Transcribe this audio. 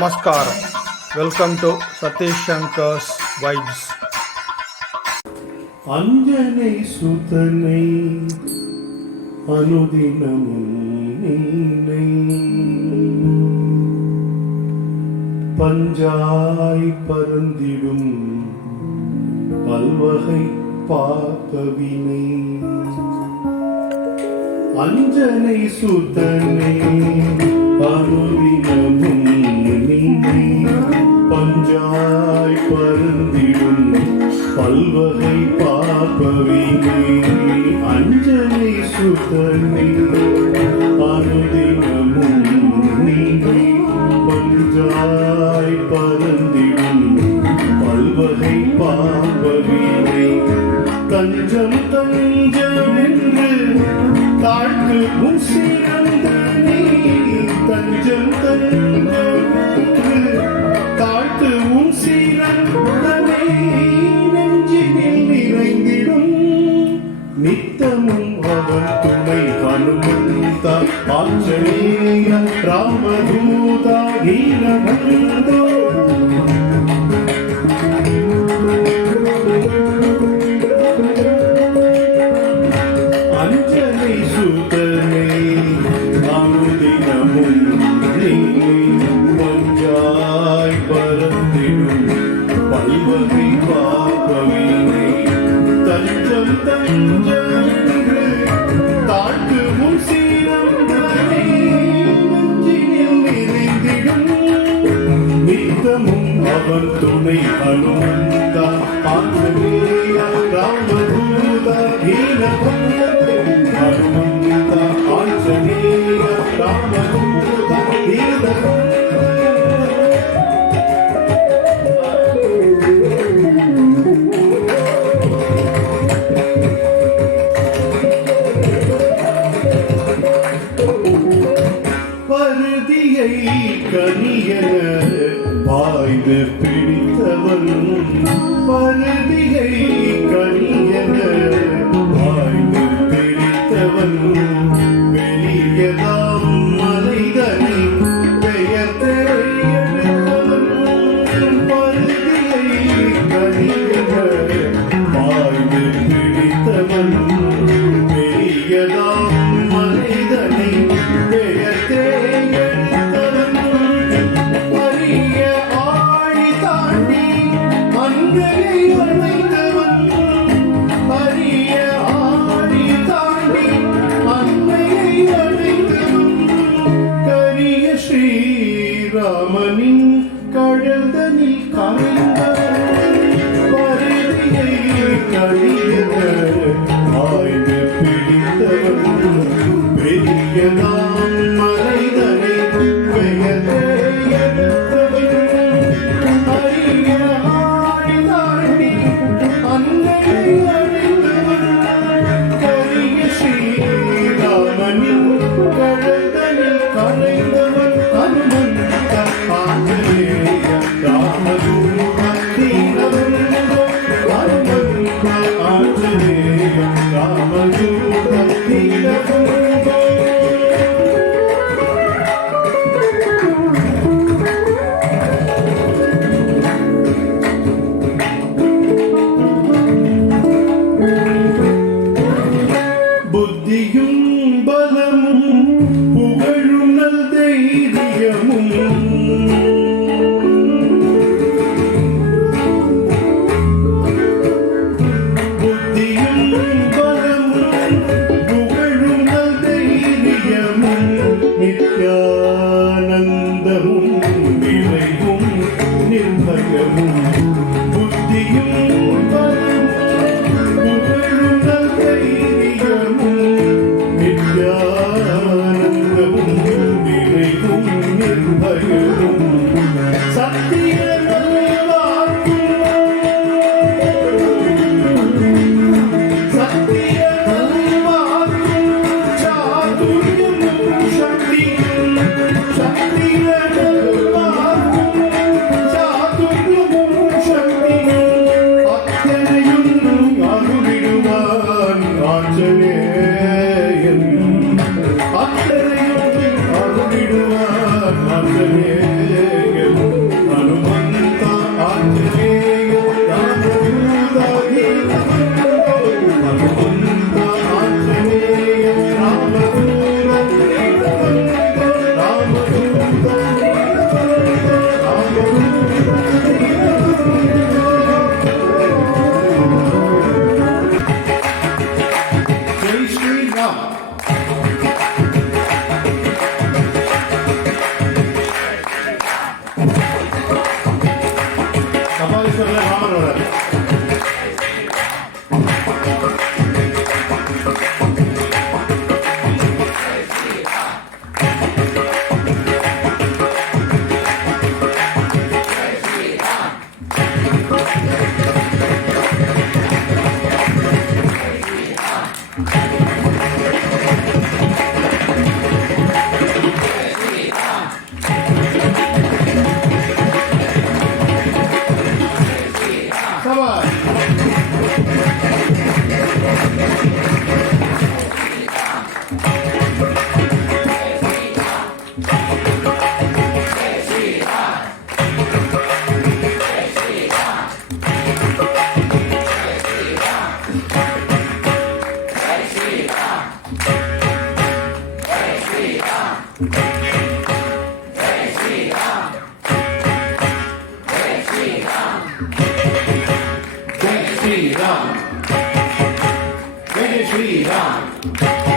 நமஸ்காரம். Welcome to Satish Shankar's vibes. அஞ்சனை சுதனை அனுதினமும் நீனை பஞ்சாய் பரந்திடும் பல்வகை பாப்பவினை அஞ்சனை சுதனை அனுதினமும் நீனை பஞ்சாய் பரந்திடும் பல்வகை பாப்பவினை அஞ்சனை சுதனை அனுதினமும் நீனை பஞ்சாய் பரந்திடும் பல்வகை பாப்பவினை தஞ்சம் தஞ்சமென்று தாழ்த்து உன் சிறந்தனை தஞ்சம் தஞ்சமென்று தாழ்த்து உன் சிறந்தனை நெஞ்சினில் நிறைந்திடும் நித்தமும் அவன் துணை ஹனுமந்த ஆஞ்சநேய ராமதூதா வீரபந்தோ அஞ்சனை சுதனை அனுதினமும் பஞ்சாய் பரந்திடும் பல்வகை பாப்பவினை தஞ்சம் தஞ்சமென்று தாழ்த்து உன் சீரந்தனை நெஞ்சினில் நிறைந்திடும் நித்தமும் அவன் துணை ஹனுமந்தா ஆஞ்சநேய ராமதூதா வீரபந்தோ ஹனுமந்தா ஆஞ்சநேய ராமதூதா வீரபந்தோ பருதியை கனியன பாய்ந்து பிடித்தவன் பருதியை கனியன பாய்ந்து பிடித்தவன் வெளியதாம் மலைதனை பெயர்த்தெடுத்தவன் பருதியை கனியன பாய்ந்து பிடித்தவன் வெளியதாம் மலைதனை அரிய ஆழி தாண்டி அங்கை அழைத்தவன் சபாஷ். ஜெய் ஸ்ரீராம். ஜெய் ஸ்ரீராம்.